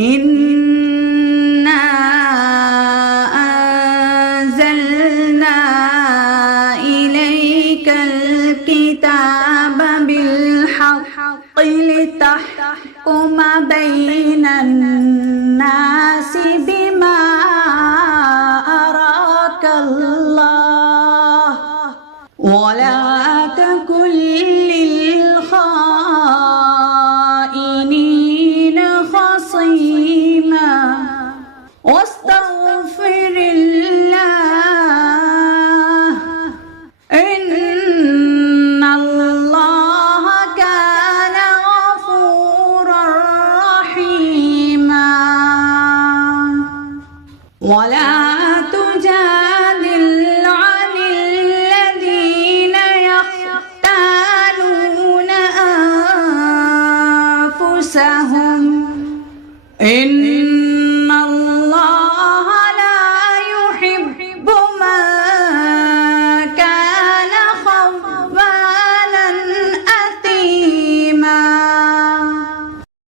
إنا أنزلنا إليك الكتاب بالحق لتحكم بين الناس بما أراك الله ولا تكن للخائنين خصيما واستغفر الله إن الله كان غفورا رحيما ولا تجادل عن الذين يختانون أنفسهم